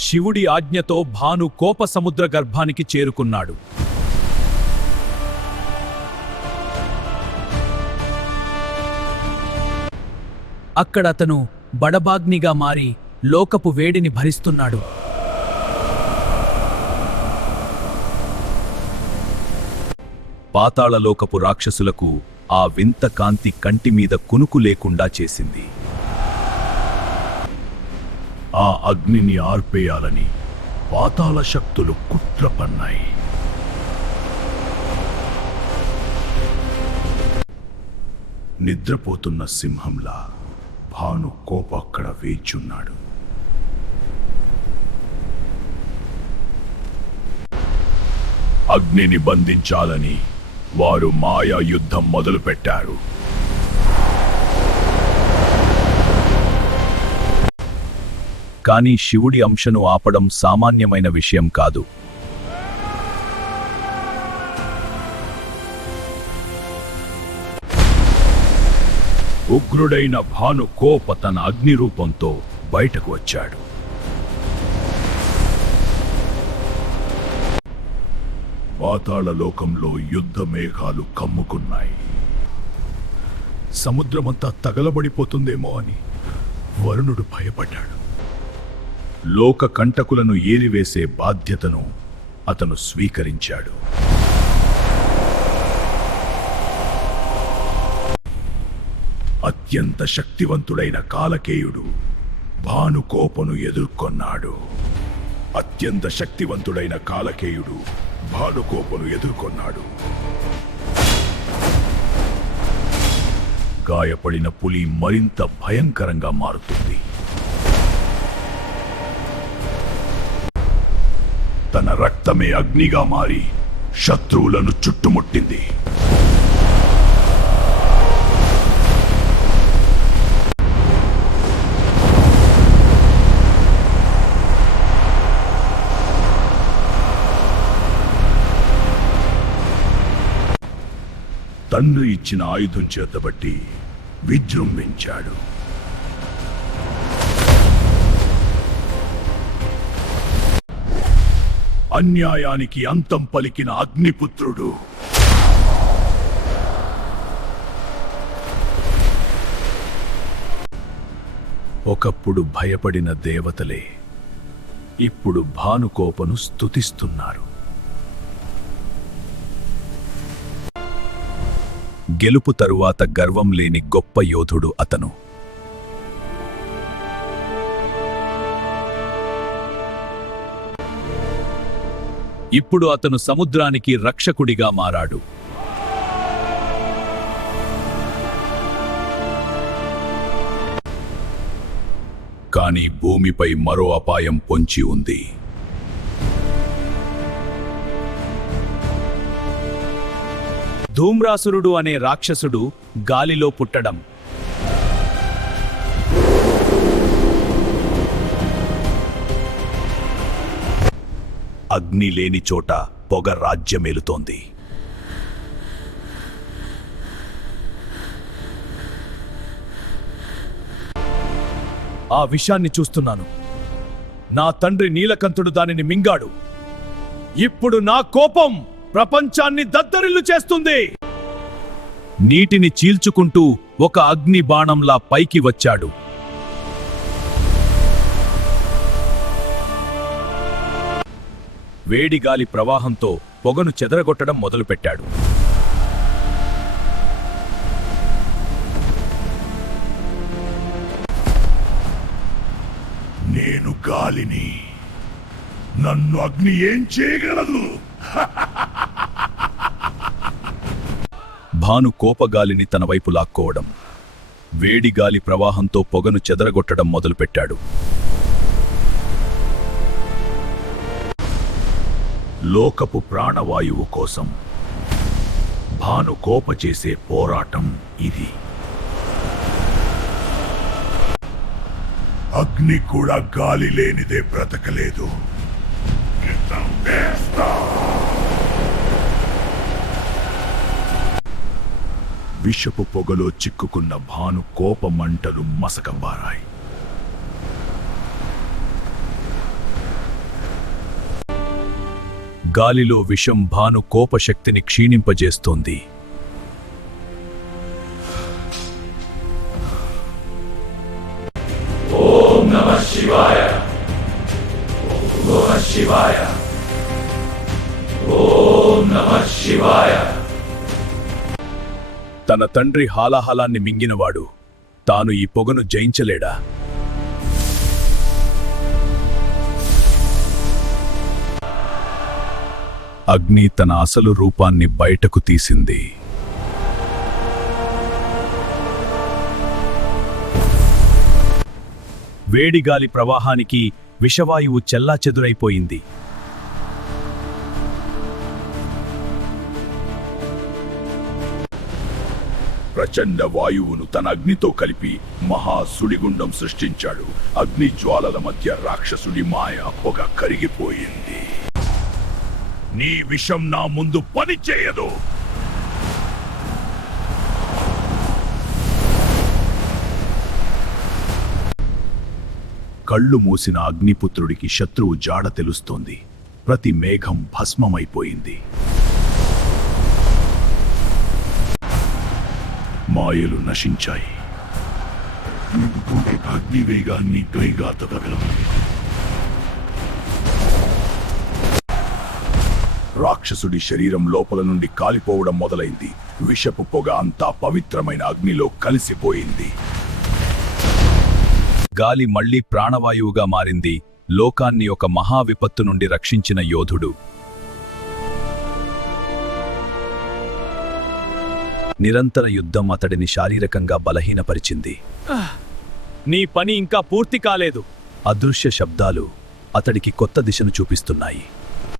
శివుడి ఆజ్ఞతో భాను కోప సముద్ర గర్భానికి చేరుకున్నాడు. అక్కడ అతను బడబాగ్నిగా మారి లోకపు వేడిని భరిస్తున్నాడు. పాతాళలోకపు రాక్షసులకు ఆ వింత కాంతి కంటిమీద కునుకు లేకుండా చేసింది. ఆ అగ్నిని ఆర్పేయాలని పాతాళ శక్తులు కుట్ర పన్నాయి. నిద్రపోతున్న సింహంలా భాను కోప అక్కడ వేచున్నాడు. అగ్నిని బంధించాలని వారు మాయా యుద్ధం మొదలుపెట్టారు. కానీ శివుడి అంశను ఆపడం సామాన్యమైన విషయం కాదు. ఉగ్రుడైన భాను కోప తన అగ్ని రూపంతో బయటకు వచ్చాడు. పాతాళ లోకంలో యుద్ధ మేఘాలు కమ్ముకున్నాయి. సముద్రమంతా తగలబడిపోతుందేమో అని వరుణుడు భయపడ్డాడు. లోక కంటకులను ఏరివేసే బాధ్యతను అతను స్వీకరించాడు. అత్యంత శక్తివంతుడైన కాలకేయుడు భానుకోపను ఎదుర్కొన్నాడు. అత్యంత శక్తివంతుడైన కాలకేయుడు భానుకోపను ఎదుర్కొన్నాడు. గాయపడిన పులి మరింత భయంకరంగా మారుతుంది. తన రక్తమే అగ్నిగా మారి శత్రువులను చుట్టుముట్టింది. తండ్రి ఇచ్చిన ఆయుధం చేతబట్టి విజృంభించాడు. అన్యాయానికి అంతం పలికిన అగ్నిపుత్రుడు ఒకప్పుడు భయపడిన దేవతలే ఇప్పుడు భానుకోపను స్తుతిస్తున్నారు. గెలుపు తరువాత గర్వం లేని గొప్ప యోధుడు అతను. ఇప్పుడు అతను సముద్రానికి రక్షకుడిగా మారాడు. కానీ భూమిపై మరో అపాయం పొంచి ఉంది. ధూమ్రాసురుడు అనే రాక్షసుడు గాలిలో పుట్టడం. అగ్ని లేని చోట పొగ రాజ్యమేలుతోంది. ఆ విషయాన్ని చూస్తున్నాను. నా తండ్రి నీలకంఠుడు దానిని మింగాడు. ఇప్పుడు నా కోపం ప్రపంచాన్ని దద్దరిల్లు చేస్తుంది. నీటిని చీల్చుకుంటూ ఒక అగ్ని బాణంలా పైకి వచ్చాడు. వేడిగాలి ప్రవాహంతో పొగను చెదరగొట్టడం మొదలుపెట్టాడు. నేను గాలిని, నన్ను అగ్ని ఏం చేయగలదు? భాను కోపగాలిని తన వైపు లాక్కోవడం, వేడిగాలి ప్రవాహంతో పొగను చెదరగొట్టడం మొదలుపెట్టాడు. లోకపు ప్రాణవాయువు కోసం భాను కోప చేసే పోరాటం ఇది. అగ్ని కూడా గాలి లేనిదే బ్రతకలేదు. విషపు పొగలో చిక్కుకున్న భాను కోప మంటలు మసకబారాయి. గాలిలో విషం భాను కోపశక్తిని క్షీణింపజేస్తోంది. ఓం నమః శివాయ. ఓం నమః శివాయ. ఓం నమః శివాయ. తన తండ్రి హాలాహలాన్ని మింగినవాడు తాను ఈ పొగను జయించలేడా? అగ్ని తన అసలు రూపాన్ని బయటకు తీసింది. వేడిగాలి ప్రవాహానికి విషవాయువు చెల్లాచెదురైపోయింది. ప్రచండ వాయువును తన అగ్నితో కలిపి మహా సుడిగుండం సృష్టించాడు. అగ్ని జ్వాలల మధ్య రాక్షసుడి మాయ పొగ కరిగిపోయింది. నీ విషం నా ముందు పని చేయదు. కళ్ళు మూసిన అగ్నిపుత్రుడికి శత్రువు జాడ తెలుస్తోంది. ప్రతి మేఘం భస్మమైపోయింది. మాయలు నశించాయి. అగ్ని వేగాన్ని కైగాతగలం. రాక్షసుడి శరీరం లోపల నుండి కాలిపోవడం మొదలైంది. విషపు పొగ అంతా పవిత్రమైన అగ్నిలో కలిసిపోయింది. గాలి మళ్లీ ప్రాణవాయువుగా మారింది. లోకాన్ని ఒక మహా విపత్తు నుండి రక్షించిన యోధుడు. నిరంతర యుద్ధం అతడిని శారీరకంగా బలహీనపరిచింది. నీ పని ఇంకా పూర్తి కాలేదు. అదృశ్య శబ్దాలు అతడికి కొత్త దిశను చూపిస్తున్నాయి.